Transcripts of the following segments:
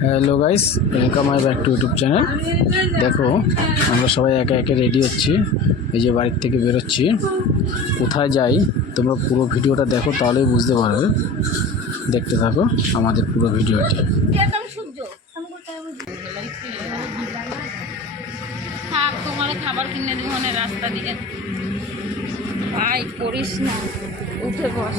Hello guys, welcome my back to YouTube channel. দেখো আমরা সবাই একে একে রেডি হচ্ছি, এই যে বাড়ির থেকে বেরোচ্ছি। কোথায় যাই তোমরা পুরো ভিডিওটা দেখো, তাহলেই বুঝতে পারবে। দেখতে থাকো আমাদের পুরো ভিডিওটি। তোমার খাবার কিনে দিব না রাস্তা দিয়ে, ভাই করিস না, উঠে বস।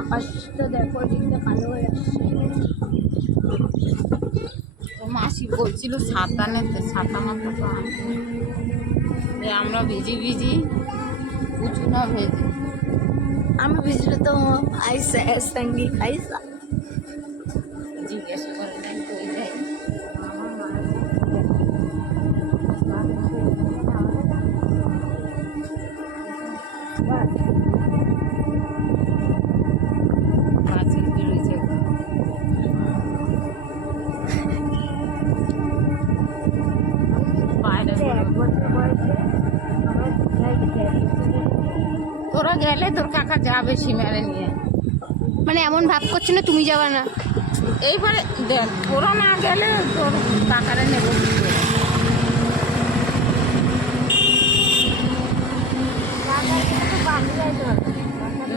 আকাশটা দেখো, দিকটা কালো হয়ে আসছে। মাসি বলছিল ছাতা নিতে, ছাতা মাথা তো আমরা ভিজি ভিজি উঁচু না ভেজি। আমি ভিজলে তো আইসা সঙ্গী খাইসা জিজ্ঞেস করে নাই কই যাই। তোরা গেলে তোর কাকা যাবে সিমারে নিয়ে, মানে এমন ভাব করছে না তুমি যাবা না। এইবারে দেখ তোরা না গেলে তোর কাকারে নেব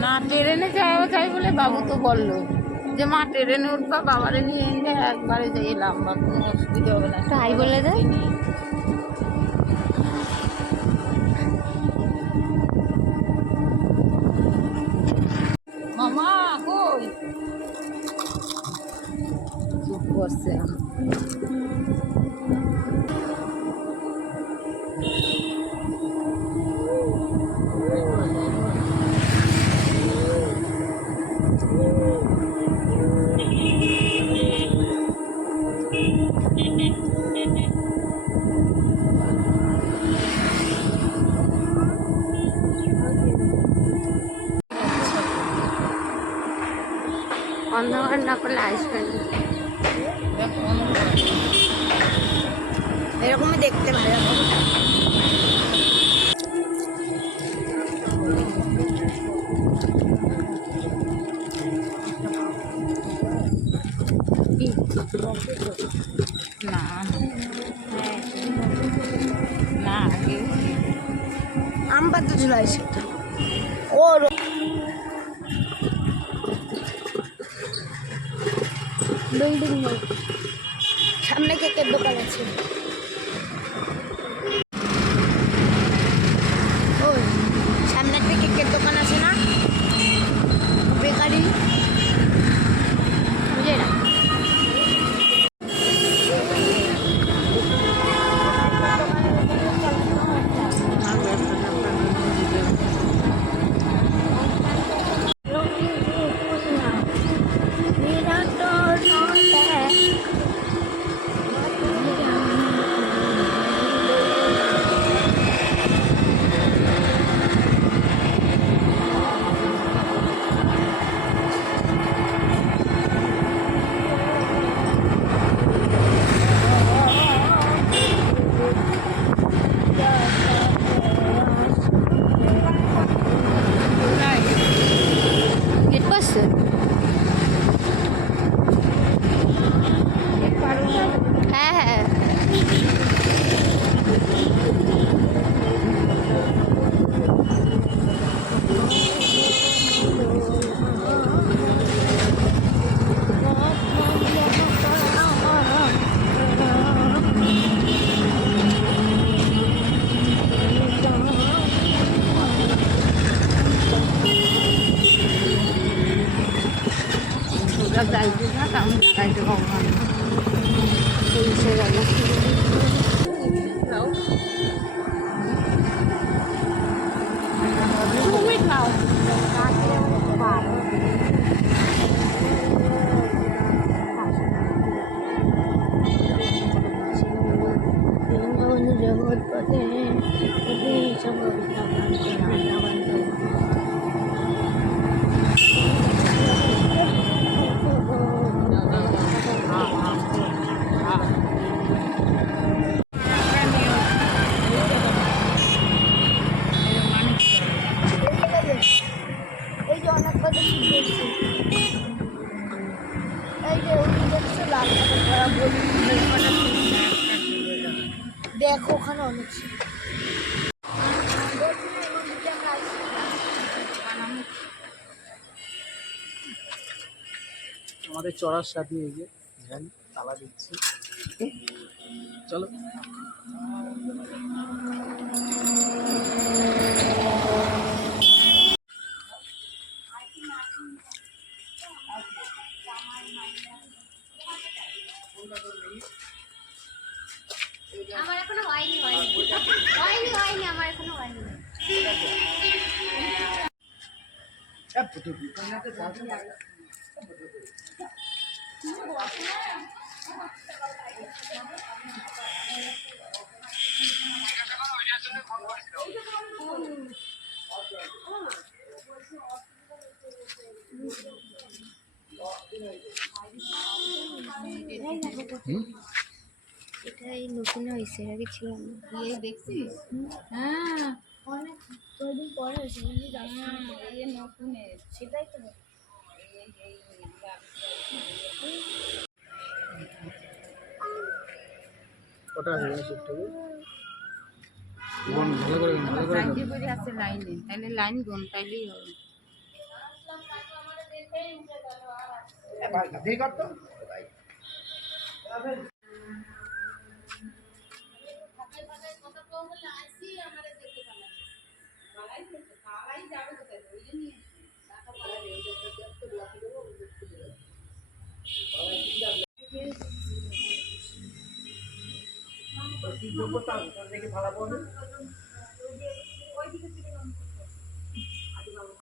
না। ট্রেনে যাওয়া যায় বলে বাবু তো বললো যে মা ট্রেনে উঠবা, বাবারে নিয়ে এনে একবারে যাই লম্বা, কোনো অসুবিধা হবে না। তাই বলে দে। মামা কই চুপ করছে। অন্ধকার না করলে আসবেন, এরকমই দেখতে ভালো লাগে। না না আম পাতা ঝুলাই সেটা ও বিল্ডিং নেই, সামনে কেকের দোকান আছে। ওই সামনে একটা কেকের দোকান আছে না, বেকারি, বুঝে না। হ্যাঁ হ্যাঁ যাইতে থাক, আমি যাইতে পাবো না। তুমি খাও। জগৎ পথে দেখো ওখানে অনেক ছিল। আমাদের চড়ার সাথে এই যে ভ্যান তালা দিচ্ছি, চলো। আমার এখনো হয়নি আমার এখনো হয়নি। এটাই নতুন হয়েছে, আগে ছিল না। এই দেখছিস? হ্যাঁ, অনেক কদিন পরে হয়েছে, কিন্তু এই নতুন সেটাই তো। কটা আছে শিফটে? ভালো করে ভালো করে সাইডে করে আছে লাইনে, তাহলে লাইন গুন তাইলেই হবে।